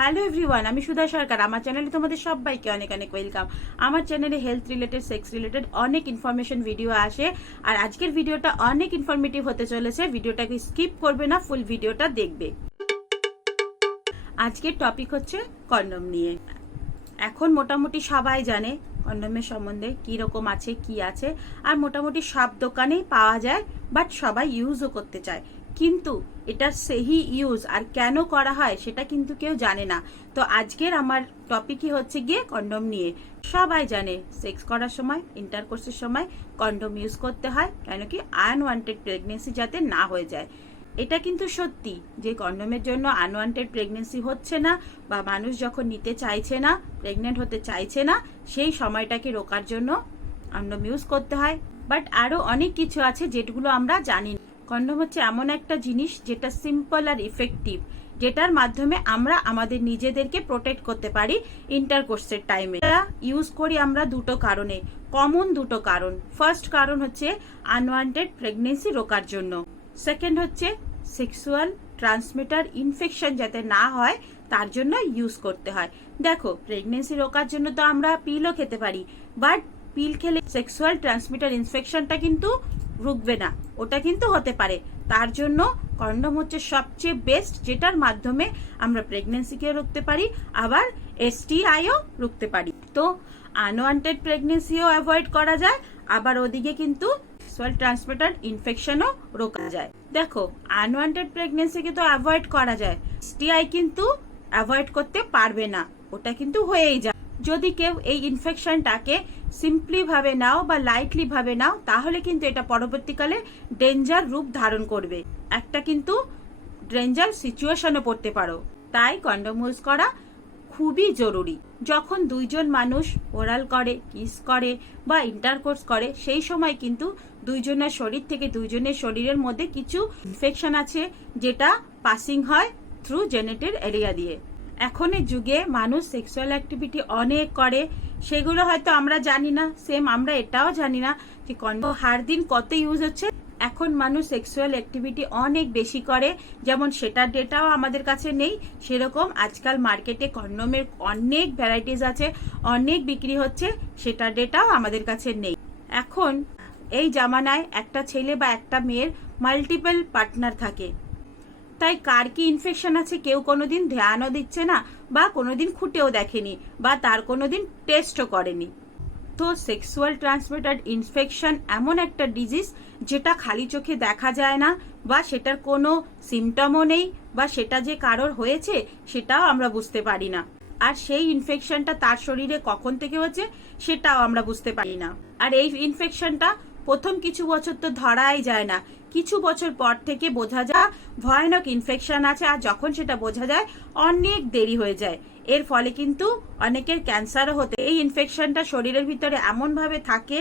Hello everyone আমি সুধা সরকার। আমার চ্যানেলে তোমাদের সবাইকে অনেক অনেক ওয়েলকাম আমার চ্যানেলে হেলথ রিলেটেড সেক্স রিলেটেড অনেক ইনফরমেশন ভিডিও আসে। আর আজকের ভিডিওটা অনেক ইনফরমেটিভ হতে চলেছে। ভিডিওটাকে স্কিপ করবে না ফুল ভিডিওটা দেখবে। আজকের টপিক হচ্ছে কন্ডম নিয়ে। এখন মোটামুটি সবাই জানে কন্ডমের সম্বন্ধে কি রকম আছে, কি আছে। আর মোটামুটি সব দোকানেই পাওয়া যায় বাট সবাই ইউজও করতে চায়। কিন্তু এটা সেহি ইউজ আর কেন করা হয় সেটা কিন্তু কেউ জানে না। তো আজকের আমার টপিকই হচ্ছে গিয়ে কন্ডম নিয়ে। সবাই জানে সেক্স করার সময় ইন্টারকোর্সের সময় কন্ডম ইউজ করতে হয়, কেন কি আনওয়ান্টেড প্রেগনেন্সি যাতে না হয়ে যায়। এটা কিন্তু সত্যি যে কন্ডোমের জন্য আনওয়ান্টেড প্রেগনেন্সি হচ্ছে না বা মানুষ যখন নিতে চাইছে না প্রেগনেন্ট হতে চাইছে না, সেই সময়টাকে রোকার জন্য কন্ডোম ইউজ করতে হয়। বাট আরও অনেক কিছু আছে যেগুলো আমরা জানি না। কন্ডোম হচ্ছে এমন একটা জিনিস যেটা সিম্পল আর ইফেক্টিভ যেটার মাধ্যমে আমরা আমাদের নিজেদেরকে প্রোটেক্ট করতে পারি ইন্টারকোর্সের টাইমে ইউজ করি আমরা দুটো কারণে কমন দুটো কারণ। ফার্স্ট কারণ হচ্ছে আনওয়ান্টেড প্রেগনেন্সি রোকার জন্য। সেকেন্ড হচ্ছে সেক্সুয়াল ট্রান্সমিটার ইনফেকশন যাতে না হয়, তার জন্য ইউজ করতে হয়। দেখো প্রেগনেন্সি রোকার জন্য তো আমরা পিলও খেতে পারি বাট পিল খেলে সেক্সুয়াল ট্রান্সমিটার ইনফেকশনটা কিন্তু রুকবে না। ওটা কিন্তু হতে পারে। তার জন্য কন্ডম হচ্ছে সবচেয়ে বেস্ট যেটার মাধ্যমে আমরা প্রেগনেন্সিকেও রুখতে পারি, আবার এসটিআইও রুখতে পারি। তো আনওয়ান্টেড প্রেগনেন্সিও অ্যাভয়েড করা যায়, আবার ওদিকে কিন্তু সেক্সুয়াল ট্রান্সমিটার ইনফেকশনও রোকা যায়। দেখো আনওয়ান্টেড প্রেগনেন্সিকে তো অ্যাভয়েড করা যায়। এসটিআই কিন্তু অ্যাভয়েড করতে পারবে না। ওটা কিন্তু হয়েই যায়। যদি কেউ এই ইনফেকশনটাকে সিম্পলি ভাবে নাও বা লাইটলি ভাবে নাও, তাহলে কিন্তু এটা পরবর্তীকালে ডেঞ্জার রূপ ধারণ করবে। একটা কিন্তু ডেঞ্জার সিচুয়েশনে পড়তে পারো। তাই কন্ডম ইউজ করা খুবই জরুরি। যখন দুইজন মানুষ ওরাল করে কিস করে বা ইন্টারকোর্স করে, সেই সময় কিন্তু দুইজনের শরীর থেকে দুইজনের শরীরের মধ্যে কিছু ইনফেকশন আছে, যেটা পাসিং হয় থ্রু জেনেটের এরিয়া দিয়ে। এখনের যুগে মানুষ সেক্সুয়াল অ্যাক্টিভিটি অনেক করে, সেগুলো হয়তো আমরা জানি না সেম আমরা এটাও জানি না যে হার দিন কত ইউজ হচ্ছে। এখন মানুষ সেক্সুয়াল অ্যাক্টিভিটি অনেক বেশি করে, যেমন সেটার ডেটাও আমাদের কাছে নেই, সেরকম আজকাল মার্কেটে কন্ডমের অনেক ভ্যারাইটিস আছে, অনেক বিক্রি হচ্ছে, সেটার ডেটাও আমাদের কাছে নেই। এখন এই জামানায় একটা ছেলে বা একটা মেয়ের মাল্টিপল পার্টনার থাকে। তাই কার কি ইনফেকশন আছে কেউ কোনোদিন ধ্যানও দিচ্ছে না বা কোনোদিন খুঁটেও দেখেনি বা তার কোনোদিন টেস্টও করেনি। তো সেক্সুয়াল ট্রান্সমিটেড ইনফেকশন এমন একটা ডিজিজ যেটা খালি চোখে দেখা যায় না বা সেটার কোনো সিমটমও নেই বা সেটা যে কারোর হয়েছে সেটাও আমরা বুঝতে পারি না। আর সেই ইনফেকশনটা তার শরীরে কখন থেকে হচ্ছে সেটাও আমরা বুঝতে পারি না। আর এই ইনফেকশনটা প্রথম কিছু বছর তো ধরাই যায় না। কিছু বছর পর থেকে বোঝা যায়, ভয়ানক ইনফেকশন আছে আর যখন সেটা বোঝা যায়, অনেক দেরি হয়ে যায়। এর ফলে কিন্তু অনেকের ক্যান্সারও হতে এই ইনফেকশনটা শরীরের ভিতরে এমন ভাবে থাকে,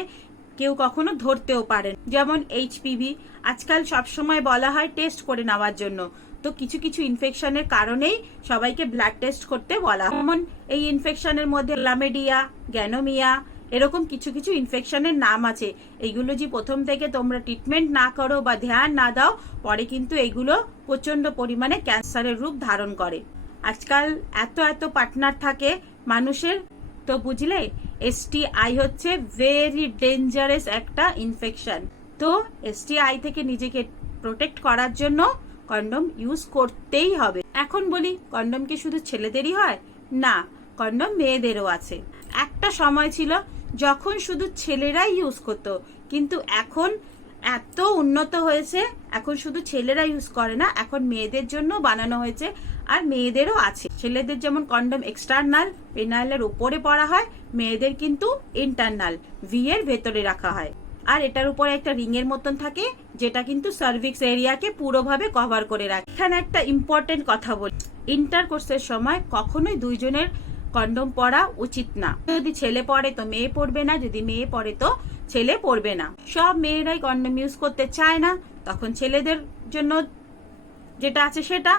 কেউ কখনো ধরতেও পারে। যেমন এইচপিভি আজকাল সবসময় বলা হয় টেস্ট করে নেওয়ার জন্য। তো কিছু কিছু ইনফেকশনের কারণেই সবাইকে ব্লাড টেস্ট করতে বলা যেমন এই ইনফেকশনের মধ্যে লামেডিয়া গ্যানোমিয়া এরকম কিছু কিছু ইনফেকশনের নাম আছে। এইগুলো যে প্রথম থেকে তোমরা ট্রিটমেন্ট না করো বা ধ্যান না দাও, পরে কিন্তু এগুলো প্রচণ্ড পরিমাণে ক্যান্সারের রূপ ধারণ করে। আজকাল এত এত পার্টনার থাকে মানুষের, তো বুঝলে? এসটিআই হচ্ছে ভেরি ডেঞ্জারাস একটা ইনফেকশন তো এসটিআই থেকে নিজেকে প্রোটেক্ট করার জন্য কন্ডম ইউজ করতেই হবে। এখন বলি কন্ডম কি শুধু ছেলেদেরই হয়? না কন্ডম মেয়েদেরও আছে। একটা সময় ছিল যখন শুধু ছেলেরাই ইউজ করতো, কিন্তু এখন এত উন্নত হয়েছে, এখন শুধু ছেলেরা ইউজ করে না, এখন মেয়েদের জন্য বানানো হয়েছে, আর মেয়েদেরও আছে। ছেলেদের যেমন কন্ডম এক্সটার্নাল পেনাইলের উপরে পরা হয়, মেয়েদের কিন্তু ইন্টারনাল ভি এর ভেতরে রাখা হয়। আর এটার উপরে একটা রিং এর মতন থাকে, যেটা কিন্তু সার্ভিক্স এরিয়াকে পুরোভাবে কভার করে রাখে। এখানে একটা ইম্পর্টেন্ট কথা বলি ইন্টার ইন্টারকোর্সের সময় কখনোই দুইজনের কন্ডম পরা উচিত না। যদি ছেলে পরে তো মেয়ে পড়বে না, যদি মেয়ে পরে তো ছেলে পড়বে না। সব মেয়েরাই কন্ডম ইউজ করতে চায় না, তখন ছেলেদের জন্য যেটা আছে সেটা।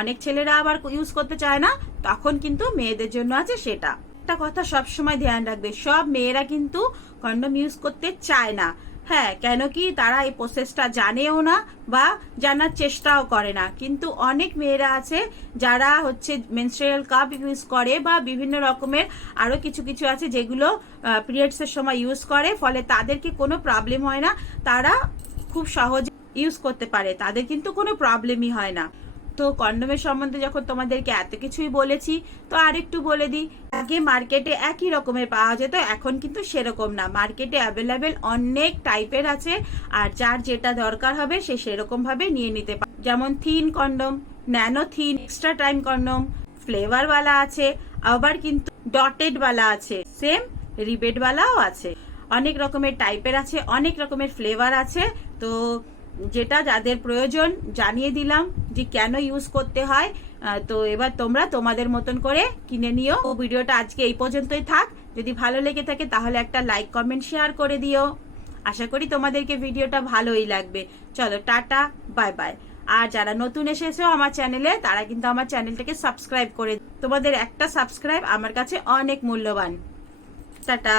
অনেক ছেলেরা আবার ইউজ করতে চায় না, তখন কিন্তু মেয়েদের জন্য আছে সেটা। একটা কথা সবসময় ধ্যান রাখবে, সব মেয়েরা কিন্তু কন্ডম ইউজ করতে চায় না। হ্যাঁ কেন কি তারা এই প্রসেসটা জানেও না বা জানার চেষ্টাও করে না। কিন্তু অনেক মেয়েরা আছে যারা হচ্ছে মেনস্ট্রুয়াল কাপ ইউজ করে বা বিভিন্ন রকমের আরও কিছু কিছু আছে যেগুলো পিরিয়ডস এর সময় ইউজ করে, ফলে তাদেরকে কোনো প্রবলেম হয় না। তারা খুব সহজে ইউজ করতে পারে। তাদের কিন্তু কোনো প্রবলেমই হয় না। তো কন্ডোমের সম্বন্ধে যখন তোমাদেরকে এত কিছুই বলেছি, তো আরেকটু বলে দিই। আগে মার্কেটে একই রকমের পাওয়া যেত, এখন কিন্তু সেরকম না। মার্কেটে অ্যাভেলেবেল অনেক টাইপের আছে, আর যার যেটা দরকার হবে সে সেরকম ভাবে নিয়ে নিতে পারে যেমন thin condom, nano thin, extra time condom flavour বালা আছে, আবার কিন্তু ডটেড বালা আছে, সেম রিবেট বালাও আছে। অনেক রকমের টাইপের আছে, অনেক রকমের ফ্লেভার আছে, তো যেটা যাদের প্রয়োজন জানিয়ে দিলাম যে কেন ইউজ করতে হয়। তো এবার তোমরা তোমাদের মতন করে কিনে নিও। ও ভিডিওটা আজকে এই পর্যন্তই থাক। যদি ভালো লেগে থাকে তাহলে একটা লাইক কমেন্ট শেয়ার করে দিও। আশা করি তোমাদেরকে ভিডিওটা ভালোই লাগবে। চলো, টাটা বাই বাই আর যারা নতুন এসেছ আমার চ্যানেলে তারা কিন্তু আমার চ্যানেলটাকে সাবস্ক্রাইব করে তোমাদের একটা সাবস্ক্রাইব আমার কাছে অনেক মূল্যবান। টাটা।